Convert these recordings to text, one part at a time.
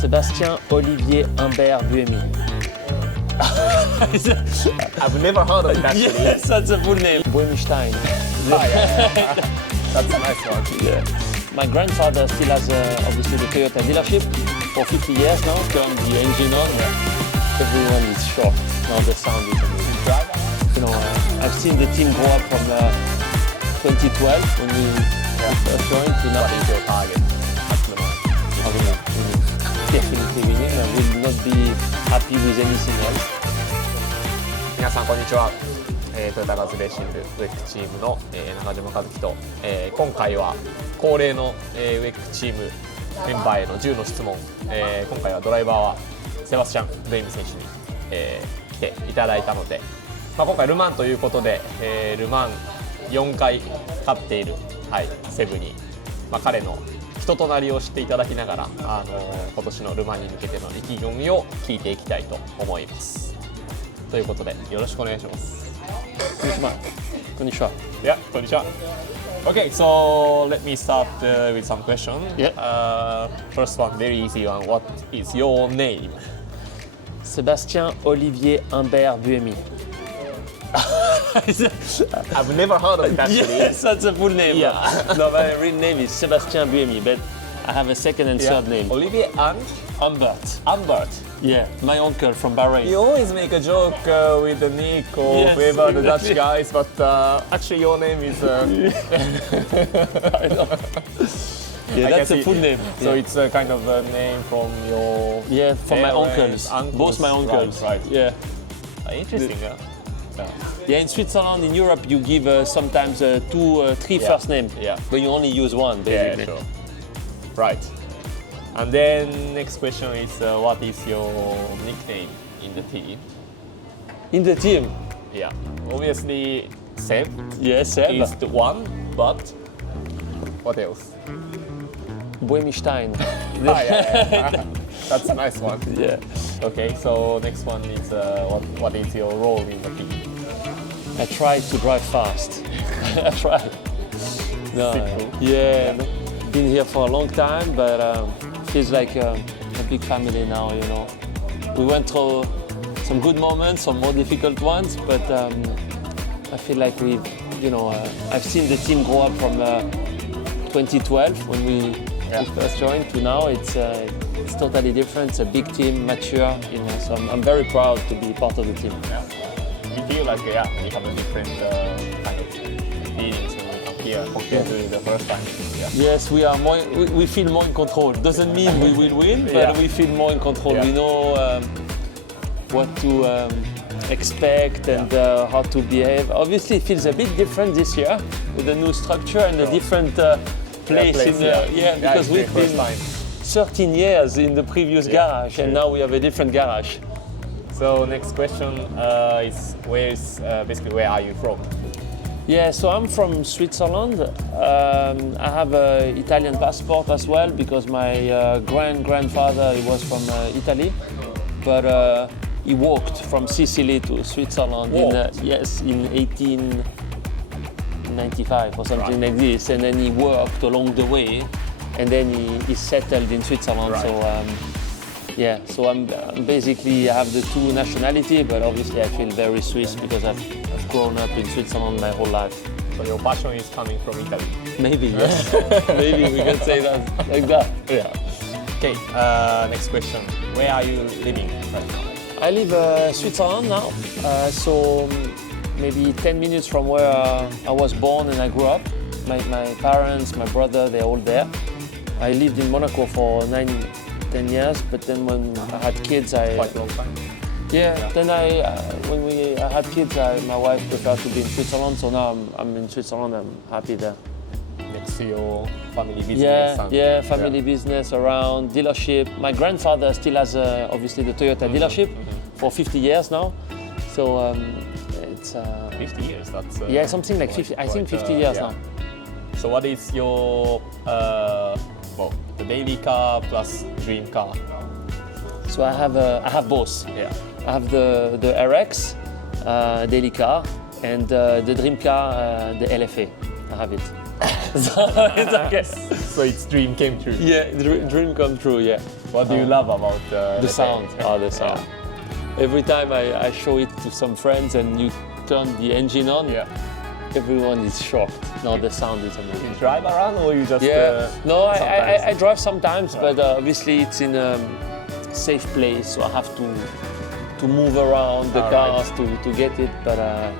Sebastien Olivier Humbert Buemi. I've never heard of it actually. Yes, that's a full name. Buemi. That's a nice one. Yeah. My grandfather still has obviously the Toyota dealership for 50 years now. Turned the engine on. Yeah. Everyone is shocked. Now the sound is amazing. You know, I've seen the team grow up from 2012 when we first joined to now. What is your target at the moment? Definitely winning. I will not be happy with anything else. 皆さんこんにちは。トヨタガズレーシングウェックチームの中島和樹と、今回は恒例の、ウェックチームメンバーへの10の質問、今回はドライバーはセバスチャン・ブエミ選手に、来ていただいたので、今回ルマンということで、ルマン4回勝っている、セブに、彼の人となりを知っていただきながら、今年のルマンに向けての意気込みを聞いていきたいと思います。ということでよろしくお願いします。Konnichiwa. Yeah, konnichiwa. Okay, so let me start with some questions. Yeah. First one, very easy one. What is your name? Sebastien Olivier Humbert Buemi. I've never heard of it actually. Yes, that's a full name. Yeah. No, my real name is Sebastien Buemi, but I have a second and third name. Olivier and Humbert. Humbert. Yeah, my uncle from Bahrain. You always make a joke with the Nick or whoever the Dutch guys, but actually your name is. I know. Yeah, that's a full name. So it's a kind of a name from your. Yeah, from my uncles. Both my uncles. Right. Yeah. Interesting. Yeah, in Switzerland, in Europe, you give sometimes two, three first names, but you only use one, basically. Yeah, sure. Right. And then next question is, what is your nickname in the team? In the team? Yeah. Obviously, Seb. Yes, Seb. Is the one, but what else? Buemi. Yeah. That's a nice one. Yeah. Okay, so next one is, what is your role in the team? I try to drive fast. I try. No, yeah, been here for a long time, but feels like a big family now, you know. We went through some good moments, some more difficult ones, but I feel like we've, I've seen the team grow up from 2012 when we first joined to now. It's totally different. It's a big team, mature, so I'm very proud to be part of the team. Yeah. You feel like, we have a different kind of experience when we come here compared to the first time. Yes, we feel more in control. Doesn't mean we will win, but we feel more in control. We know what to expect and how to behave. Obviously, it feels a bit different this year with the new structure and the different place because we've been 13 years in the previous garage, and now we have a different garage. So next question is, where are you from? Yeah, so I'm from Switzerland. I have an Italian passport as well because my grandfather he was from Italy, but he walked from Sicily to Switzerland in 1895 or something like this, and then he worked along the way, and then he settled in Switzerland. Right. So I'm basically I have the two nationality, but obviously I feel very Swiss because I've grown up in Switzerland my whole life. So your passion is coming from Italy? Maybe, yes. Maybe we can say that like that. Yeah. Okay, next question. Where are you living right now? I live Switzerland now, so maybe 10 minutes from where I was born and I grew up. My parents, my brother, they're all there. I lived in Monaco for 10 years, but then when I had kids, quite a long time. Yeah. Then when I had kids, my wife preferred to be in Switzerland, so now I'm in Switzerland. I'm happy there. Next to your family business. Family business around dealership. My grandfather still has obviously the Toyota dealership for 50 years now. So it's 50 years. That's something like 50. I think 50 years now. So what is your the daily car plus dream car? So I have both. Yeah. I have the RX daily car and the dream car, the LFA. I have it. So it's okay. So it's dream came true. Yeah, dream come true. Yeah. What do you love about the sound? The sound. Every time I show it to some friends and you turn the engine on, everyone is shocked. No, the sound is amazing. You drive around or you just? No, I drive sometimes, but obviously it's in a safe place, so I have to move around the cars to get it. But I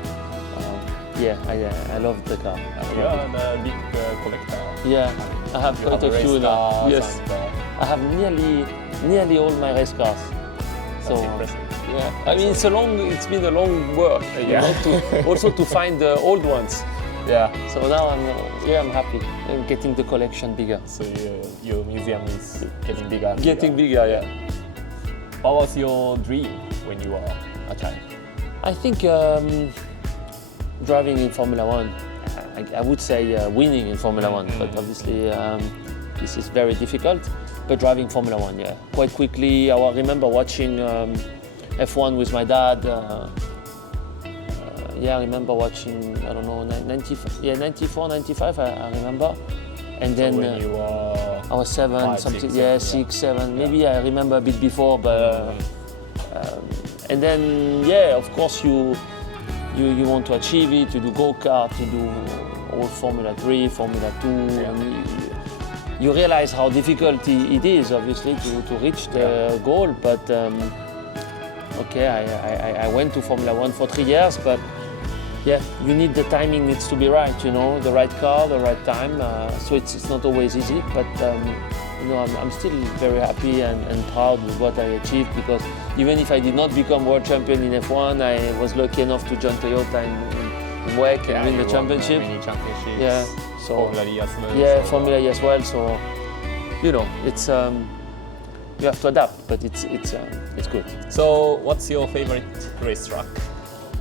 love the car. You're a big collector. Yeah, I have quite a few now. Yes, I have nearly all my race cars. That's impressive. Yeah, I mean it's been a long work, you know, also to find the old ones. Yeah. So now I'm happy. I'm getting the collection bigger. So your museum is getting bigger. And getting bigger, yeah. What was your dream when you were a child? I think driving in Formula One. I would say winning in Formula One, but obviously this is very difficult. But driving Formula One, yeah, quite quickly. I remember watching F1 with my dad. I remember watching, I don't know, 94, 95, I remember. And then when you were I was 7, 5, something, 6, 6, 7, maybe I remember a bit before, but and then, of course you want to achieve it, you do go-kart, you do all Formula 3, Formula 2, and you realize how difficult it is, obviously, to reach the goal, but I went to Formula 1 for 3 years, but you need the timing needs to be right, you know, the right car, the right time. So it's not always easy, but I'm still very happy and proud with what I achieved, because even if I did not become world champion in F1, I was lucky enough to join Toyota in WEC and win the championship. Many championships. Yeah, so Formula E as well. Yeah, Formula E as well. So it's you have to adapt, but it's good. So what's your favorite race track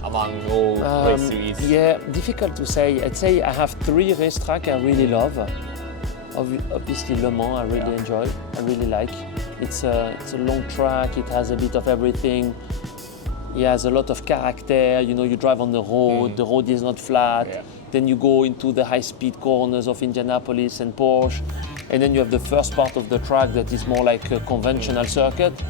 among all race series? Yeah, difficult to say. I'd say I have 3 race tracks I really love. Obviously Le Mans I really enjoy, I really like. It's a long track, it has a bit of everything. It has a lot of character, you know, you drive on the road is not flat. Then you go into the high-speed corners of Indianapolis and Porsche. And then you have the first part of the track that is more like a conventional circuit.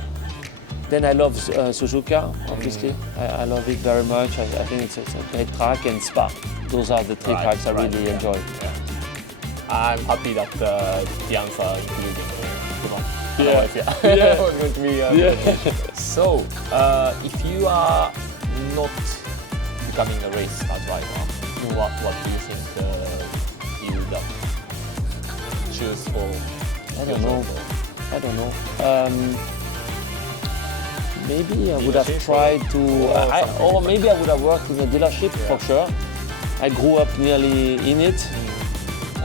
Then I love Suzuka, obviously. I love it very much. I think it's a great track, and Spa. Those are the 3 tracks I really enjoy. Yeah. I'm happy that the answer including Le Mans. Yeah. Was going to be So, if you are not becoming a race car driver, what do you think you would choose for? I don't know. Maybe I would have tried to, or maybe I would have worked in a dealership for sure. I grew up nearly in it.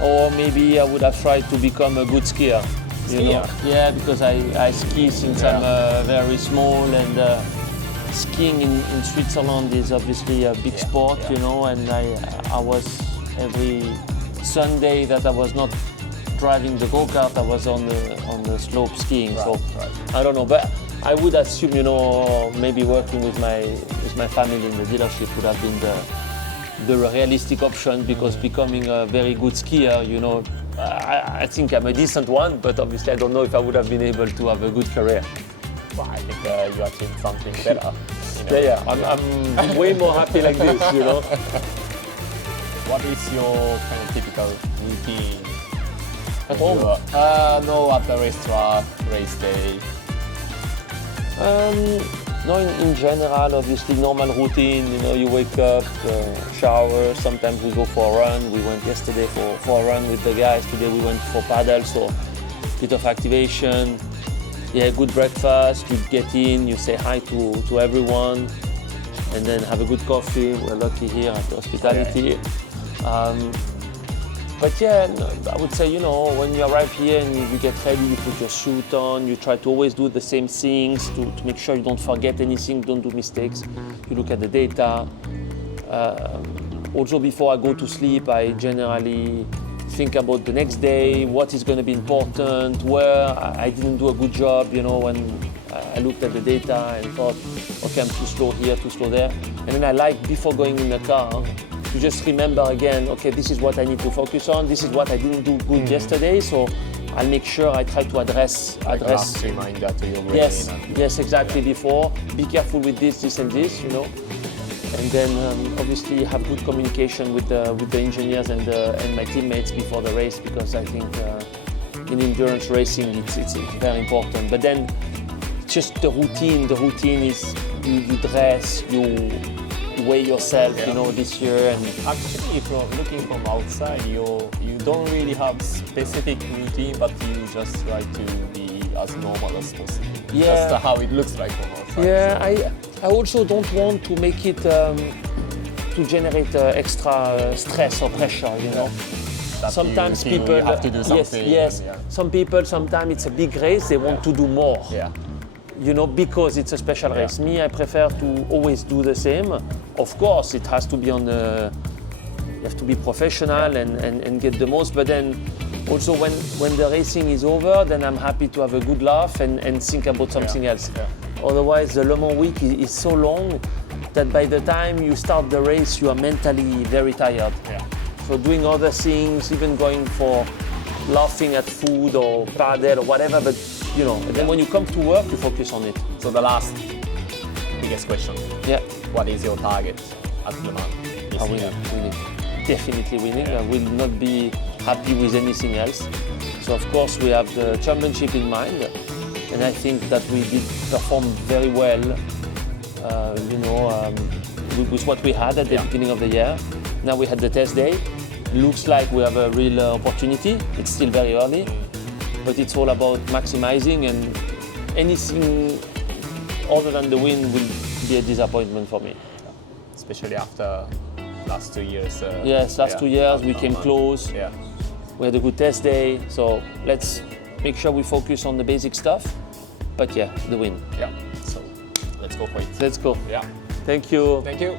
Or maybe I would have tried to become a good skier. You know? Yeah, because I ski since I'm very small, and skiing in Switzerland is obviously a big sport, you know, and I was every Sunday that I was not driving the go-kart, I was on the slope skiing. I don't know, but I would assume, you know, maybe working with my family in the dealership would have been the realistic option, because becoming a very good skier, you know, I think I'm a decent one, but obviously I don't know if I would have been able to have a good career. Well, I think you achieved something better. I'm way more happy like this, you know. What is your kind of typical routine? At home? No, at the racetrack, race day. No, in general, obviously normal routine, you know, you wake up, shower, sometimes we go for a run. We went yesterday for a run with the guys, today we went for paddle, so a bit of activation. Yeah, good breakfast, you get in, you say hi to everyone, and then have a good coffee. We're lucky here at the hospitality. But yeah, I would say, you know, when you arrive here and you get ready, you put your suit on, you try to always do the same things to make sure you don't forget anything, don't do mistakes. You look at the data. Also, before I go to sleep, I generally think about the next day, what is going to be important, where I didn't do a good job, you know, when I looked at the data and thought, okay, I'm too slow here, too slow there. And then I like, before going in the car, to just remember again, okay, this is what I need to focus on, this is what I didn't do good yesterday, so I'll make sure I try to address. Last reminder to your brain. Yes, exactly. Before, be careful with this, and this, you know. And then obviously have good communication with the engineers and my teammates before the race, because I think in endurance racing it's very important. But then just the routine. The routine is you dress, you weigh yourself, you know, this year. And actually, from looking from outside, you don't really have specific routine, but you just try to be as normal as possible. Yeah. That's how it looks like from outside. Yeah, so. I also don't want to make it to generate extra stress or pressure, you know. Sometimes people have to do something. Yes. Some people, sometimes it's a big race, they want to do more. Yeah. You know, because it's a special race. Me, I prefer to always do the same. Of course, it has to be on the. You have to be professional and get the most. But then, also when the racing is over, then I'm happy to have a good laugh and think about something else. Yeah. Otherwise, the Le Mans week is so long that by the time you start the race, you are mentally very tired. Yeah. So doing other things, even going for laughing at food or paddle or whatever, but you know, and then when you come to work, you focus on it. So the last biggest question. Yeah. What is your target at Le Mans this year? Winning. Definitely winning. I will not be happy with anything else. So of course we have the championship in mind, and I think that we did perform very well, with what we had at the beginning of the year. Now we had the test day. Looks like we have a real opportunity. It's still very early, but it's all about maximizing, and anything other than the win will be a disappointment for me. Especially after last 2 years. Yes, last 2 years we came close. Yeah. We had a good test day, so let's make sure we focus on the basic stuff. But yeah, the win. Yeah. So let's go for it. Let's go. Yeah. Thank you. Thank you.